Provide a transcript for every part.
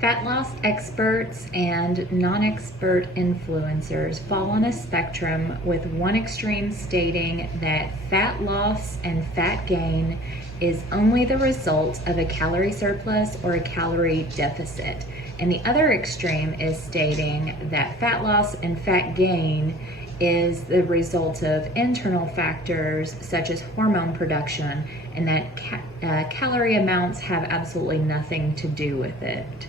Fat loss experts and non-expert influencers fall on a spectrum, with one extreme stating that fat loss and fat gain is only the result of a calorie surplus or a calorie deficit, and the other extreme is stating that fat loss and fat gain is the result of internal factors such as hormone production, and that calorie amounts have absolutely nothing to do with it.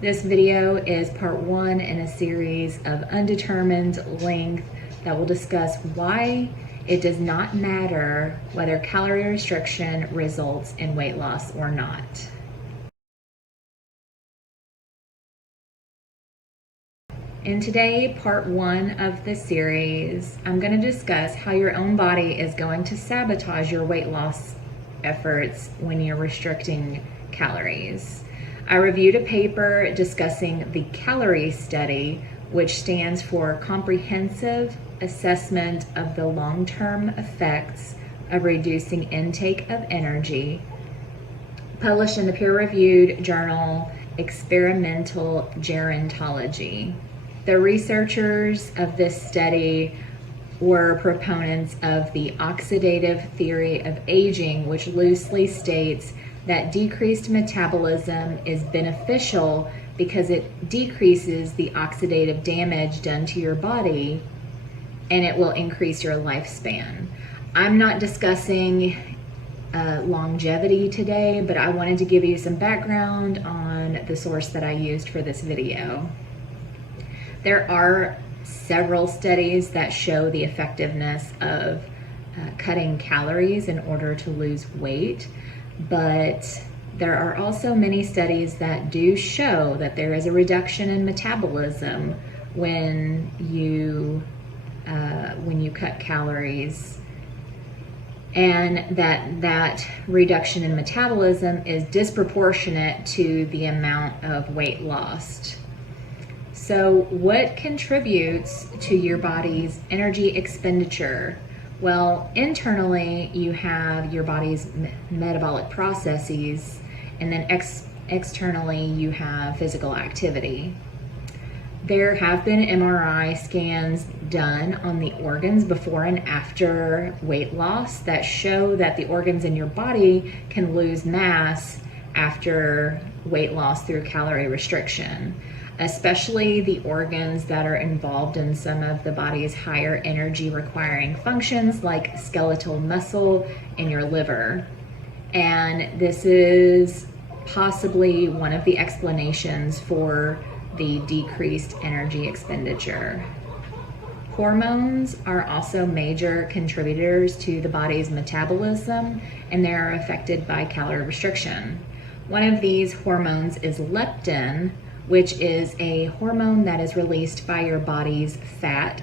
This video is part one in a series of undetermined length that will discuss why it does not matter whether calorie restriction results in weight loss or not. In today, part one of the series, I'm going to discuss how your own body is going to sabotage your weight loss efforts when you're restricting calories. I reviewed a paper discussing the calorie study, which stands for Comprehensive Assessment of the Long-Term Effects of Reducing Intake of Energy, published in the peer-reviewed journal Experimental Gerontology. The researchers of this study were proponents of the oxidative theory of aging, which loosely states that decreased metabolism is beneficial because it decreases the oxidative damage done to your body, and it will increase your lifespan. I'm not discussing longevity today, but I wanted to give you some background on the source that I used for this video. There are several studies that show the effectiveness of cutting calories in order to lose weight, but there are also many studies that do show that there is a reduction in metabolism when you cut calories, and that reduction in metabolism is disproportionate to the amount of weight lost. So what contributes to your body's energy expenditure? Well, internally you have your body's metabolic processes, and then externally you have physical activity. There have been MRI scans done on the organs before and after weight loss that show that the organs in your body can lose mass after weight loss through calorie restriction, especially the organs that are involved in some of the body's higher energy requiring functions like skeletal muscle and your liver. And this is possibly one of the explanations for the decreased energy expenditure. Hormones are also major contributors to the body's metabolism, and they're affected by calorie restriction. One of these hormones is leptin, which is a hormone that is released by your body's fat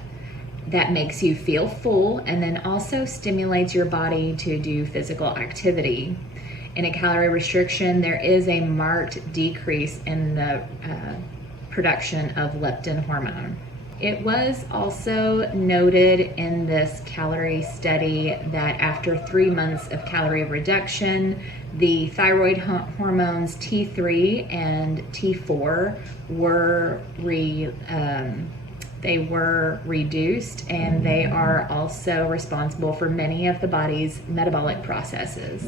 that makes you feel full and then also stimulates your body to do physical activity. In a calorie restriction, there is a marked decrease in the production of leptin hormone. It was also noted in this calorie study that after 3 months of calorie reduction, the thyroid hormones T3 and T4 were reduced, and they are also responsible for many of the body's metabolic processes.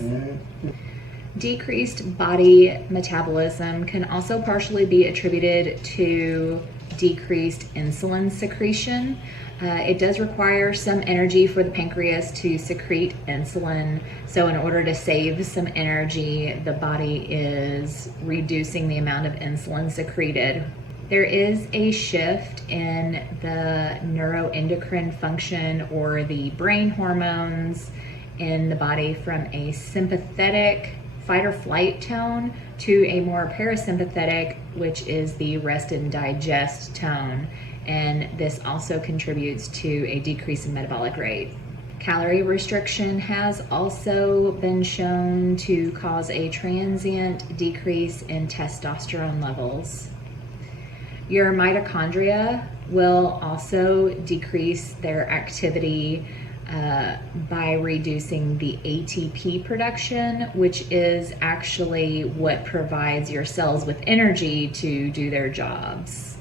Decreased body metabolism can also partially be attributed to decreased insulin secretion. It does require some energy for the pancreas to secrete insulin. So in order to save some energy, the body is reducing the amount of insulin secreted. There is a shift in the neuroendocrine function, or the brain hormones in the body, from a sympathetic fight or flight tone to a more parasympathetic, which is the rest and digest tone. And this also contributes to a decrease in metabolic rate. Calorie restriction has also been shown to cause a transient decrease in testosterone levels. Your mitochondria will also decrease their activity by reducing the ATP production, which is actually what provides your cells with energy to do their jobs.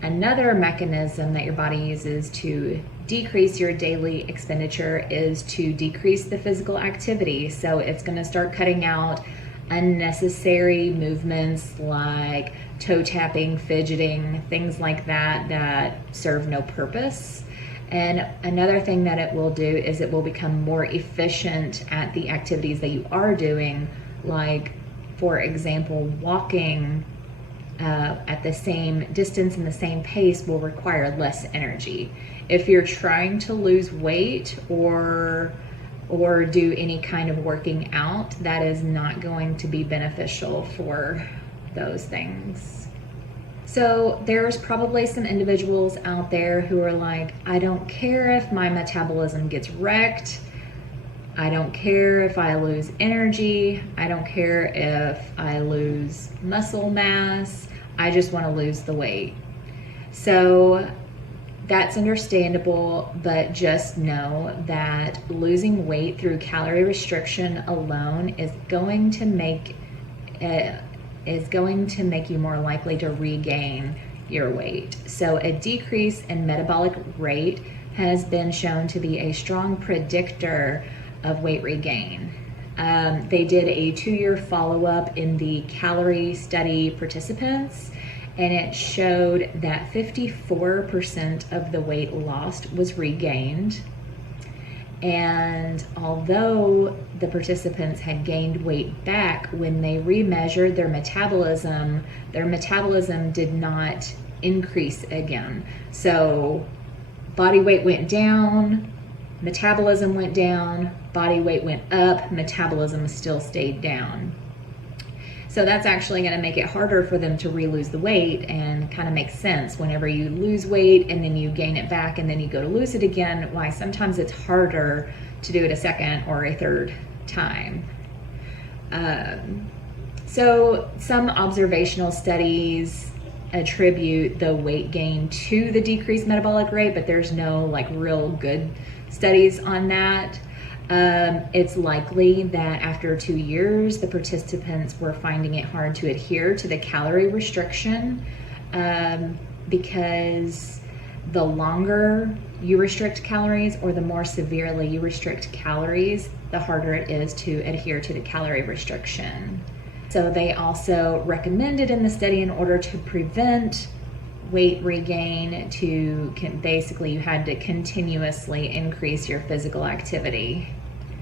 Another mechanism that your body uses to decrease your daily expenditure is to decrease the physical activity. So it's going to start cutting out unnecessary movements like toe tapping, fidgeting, things like that that serve no purpose. And another thing that it will do is it will become more efficient at the activities that you are doing, like, for example, walking at the same distance and the same pace will require less energy. If you're trying to lose weight or do any kind of working out, that is not going to be beneficial for those things. So there's probably some individuals out there who are like, I don't care if my metabolism gets wrecked. I don't care if I lose energy. I don't care if I lose muscle mass. I just want to lose the weight. So that's understandable, but just know that losing weight through calorie restriction alone is going to make you more likely to regain your weight. So a decrease in metabolic rate has been shown to be a strong predictor of weight regain. They did a 2-year follow-up in the calorie study participants, and it showed that 54% of the weight lost was regained. And although the participants had gained weight back, when they remeasured their metabolism did not increase again. So body weight went down, metabolism went down, body weight went up, metabolism still stayed down. So that's actually going to make it harder for them to re-lose the weight, and kind of makes sense. Whenever you lose weight and then you gain it back and then you go to lose it again, why sometimes it's harder to do it a second or a third time. So some observational studies attribute the weight gain to the decreased metabolic rate, but there's no like real good studies on that. It's likely that after 2 years, the participants were finding it hard to adhere to the calorie restriction, because the longer you restrict calories or the more severely you restrict calories, the harder it is to adhere to the calorie restriction. So they also recommended in the study, in order to prevent weight regain, basically you had to continuously increase your physical activity.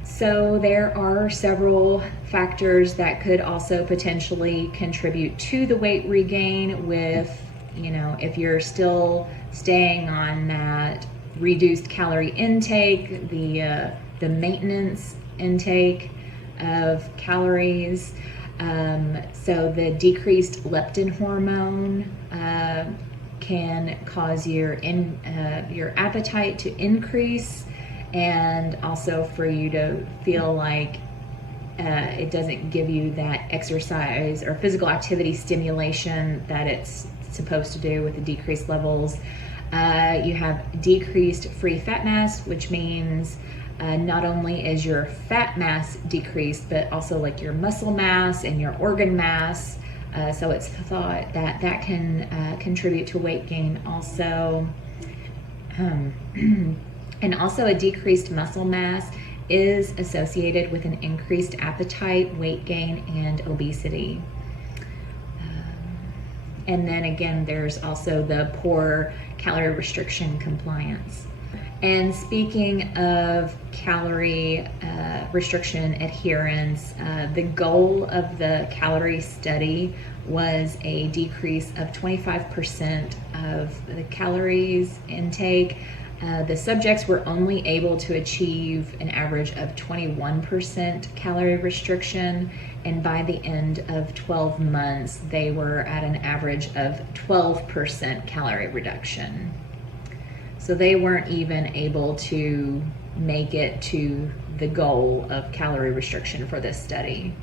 So there are several factors that could also potentially contribute to the weight regain with, if you're still staying on that reduced calorie intake, the maintenance intake of calories. So the decreased leptin hormone can cause your appetite to increase, and also for you to feel like it doesn't give you that exercise or physical activity stimulation that it's supposed to do with the decreased levels. You have decreased free fat mass, which means not only is your fat mass decreased, but also like your muscle mass and your organ mass. So it's thought that that can contribute to weight gain also. And also a decreased muscle mass is associated with an increased appetite, weight gain, and obesity. And then again, there's also the poor calorie restriction compliance. And speaking of calorie restriction adherence, the goal of the calorie study was a decrease of 25% of the calories intake. The subjects were only able to achieve an average of 21% calorie restriction, and by the end of 12 months, they were at an average of 12% calorie reduction. So they weren't even able to make it to the goal of calorie restriction for this study.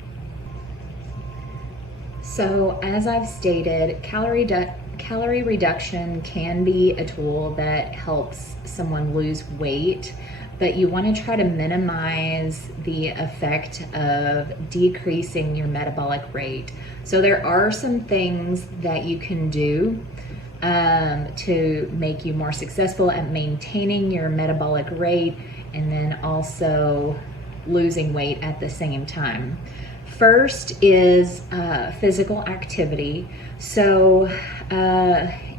So as I've stated, calorie reduction can be a tool that helps someone lose weight, but you want to try to minimize the effect of decreasing your metabolic rate. So there are some things that you can do to make you more successful at maintaining your metabolic rate and then also losing weight at the same time. First is physical activity. So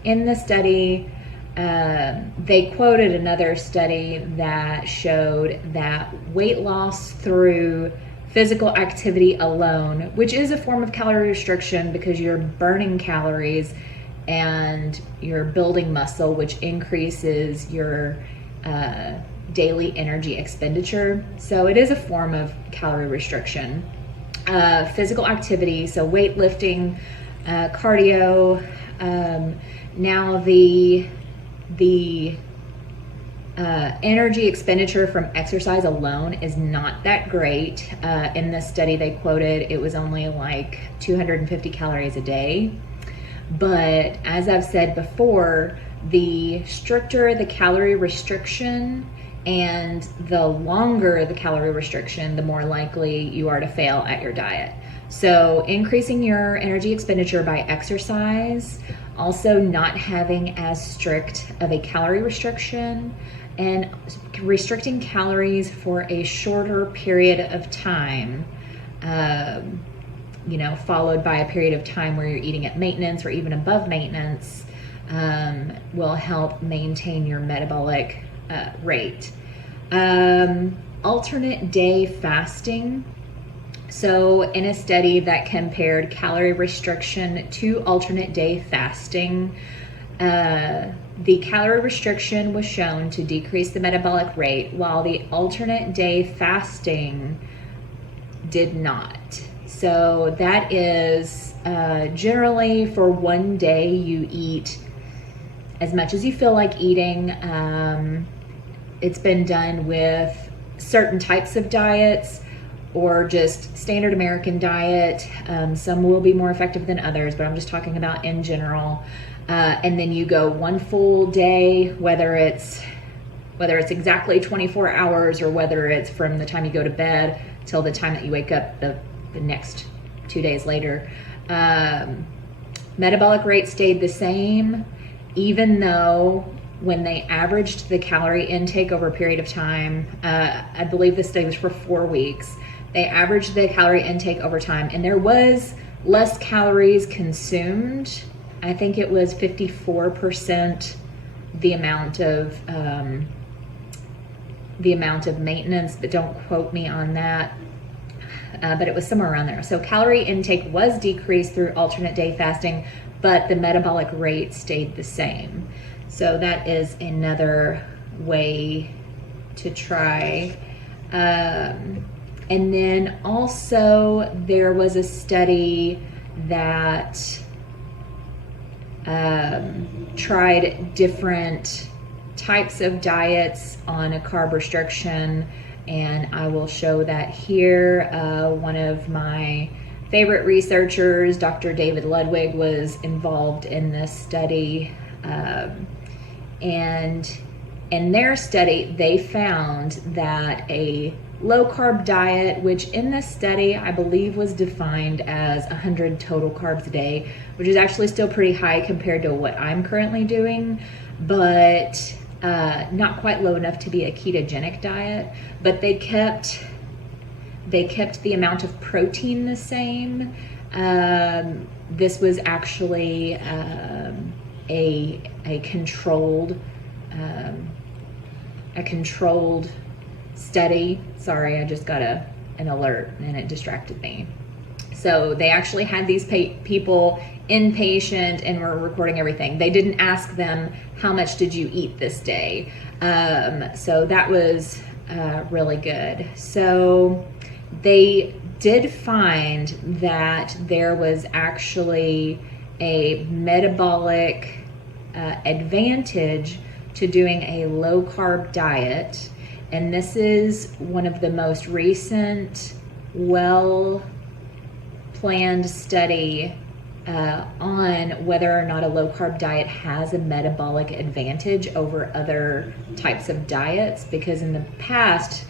in the study, they quoted another study that showed that weight loss through physical activity alone, which is a form of calorie restriction because you're burning calories and you're building muscle, which increases your daily energy expenditure. So it is a form of calorie restriction. Physical activity, so weightlifting, cardio. Now the energy expenditure from exercise alone is not that great. In this study they quoted, it was only like 250 calories a day. But as I've said before, the stricter the calorie restriction and the longer the calorie restriction, the more likely you are to fail at your diet. So increasing your energy expenditure by exercise, also not having as strict of a calorie restriction, and restricting calories for a shorter period of time, followed by a period of time where you're eating at maintenance or even above maintenance, will help maintain your metabolic rate. Alternate day fasting. So in a study that compared calorie restriction to alternate day fasting, the calorie restriction was shown to decrease the metabolic rate, while the alternate day fasting did not. So that is generally for one day you eat as much as you feel like eating. It's been done with certain types of diets or just standard American diet. Some will be more effective than others, but I'm just talking about in general. And then you go one full day, whether it's exactly 24 hours or whether it's from the time you go to bed till the time that you wake up the next 2 days later. Metabolic rate stayed the same, even though when they averaged the calorie intake over a period of time, I believe this study was for 4 weeks, they averaged the calorie intake over time, and there was less calories consumed. I think it was 54% the amount of maintenance, but don't quote me on that. But it was somewhere around there. So calorie intake was decreased through alternate day fasting, but the metabolic rate stayed the same. So that is another way to try. And then also there was a study that tried different types of diets on a carb restriction, and I will show that here. One of my favorite researchers, Dr. David Ludwig, was involved in this study, and in their study they found that a low carb diet, which in this study I believe was defined as 100 total carbs a day, which is actually still pretty high compared to what I'm currently doing, but not quite low enough to be a ketogenic diet. But they kept the amount of protein the same. This was actually a controlled study. Sorry, I just got an alert and it distracted me. So they actually had these people inpatient and were recording everything. They didn't ask them, how much did you eat this day? So that was really good. So they did find that there was actually a metabolic advantage to doing a low carb diet. And this is one of the most recent, well-planned study on whether or not a low carb diet has a metabolic advantage over other types of diets, because in the past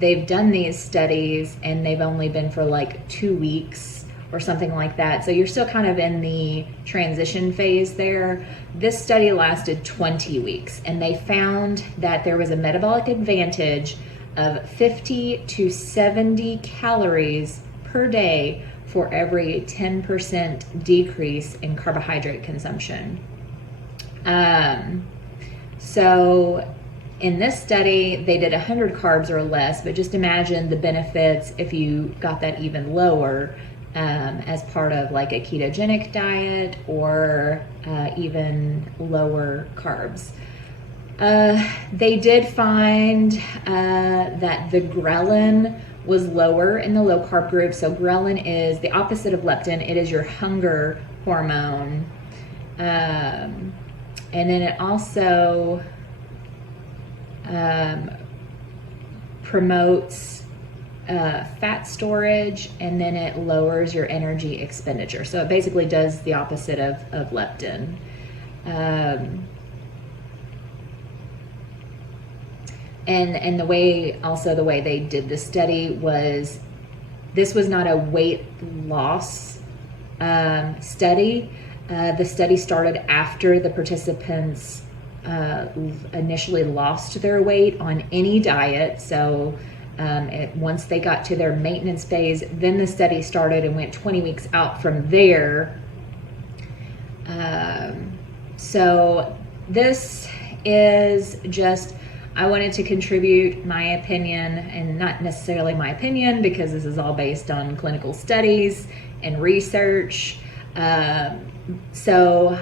they've done these studies and they've only been for like 2 weeks or something like that. So you're still kind of in the transition phase there. This study lasted 20 weeks and they found that there was a metabolic advantage of 50 to 70 calories per day for every 10% decrease in carbohydrate consumption. So in this study, they did 100 carbs or less, but just imagine the benefits if you got that even lower as part of like a ketogenic diet or even lower carbs. They did find that the ghrelin was lower in the low carb group. So ghrelin is the opposite of leptin. It is your hunger hormone. And then it also promotes fat storage, and then it lowers your energy expenditure. So it basically does the opposite of leptin. And the way they did the study was, this was not a weight loss study. The study started after the participants initially lost their weight on any diet. So once they got to their maintenance phase, then the study started and went 20 weeks out from there. So this is just, I wanted to contribute my opinion, and not necessarily my opinion because this is all based on clinical studies and research. So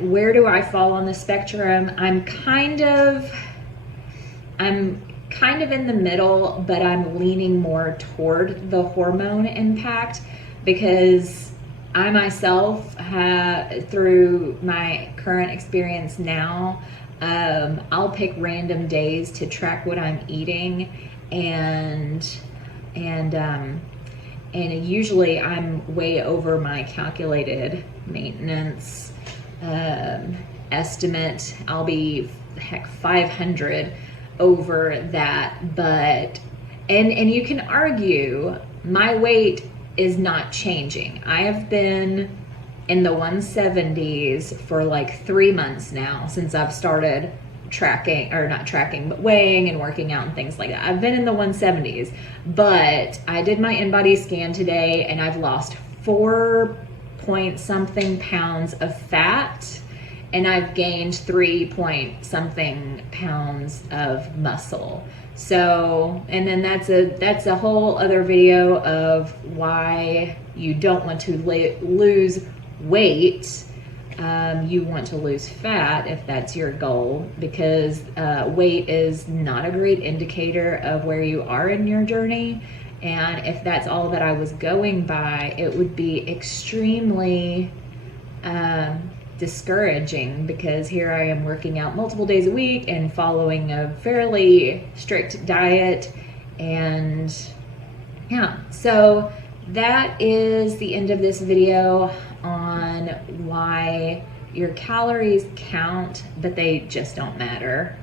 where do I fall on the spectrum? I'm kind of in the middle, but I'm leaning more toward the hormone impact, because I myself have, through my current experience now, I'll pick random days to track what I'm eating, and usually I'm way over my calculated maintenance estimate. I'll be 500 over that, but and you can argue my weight is not changing. I have been in the 170s for like 3 months now, since I've started tracking, or not tracking, but weighing and working out and things like that. I've been in the 170s, but I did my in-body scan today and I've lost 4 point something pounds of fat, and I've gained 3 point something pounds of muscle. So, and then that's a whole other video of why you don't want to lose weight. You want to lose fat if that's your goal, because weight is not a great indicator of where you are in your journey. And if that's all that I was going by, it would be extremely discouraging, because here I am working out multiple days a week and following a fairly strict diet. And yeah, so that is the end of this video on why your calories count, but they just don't matter.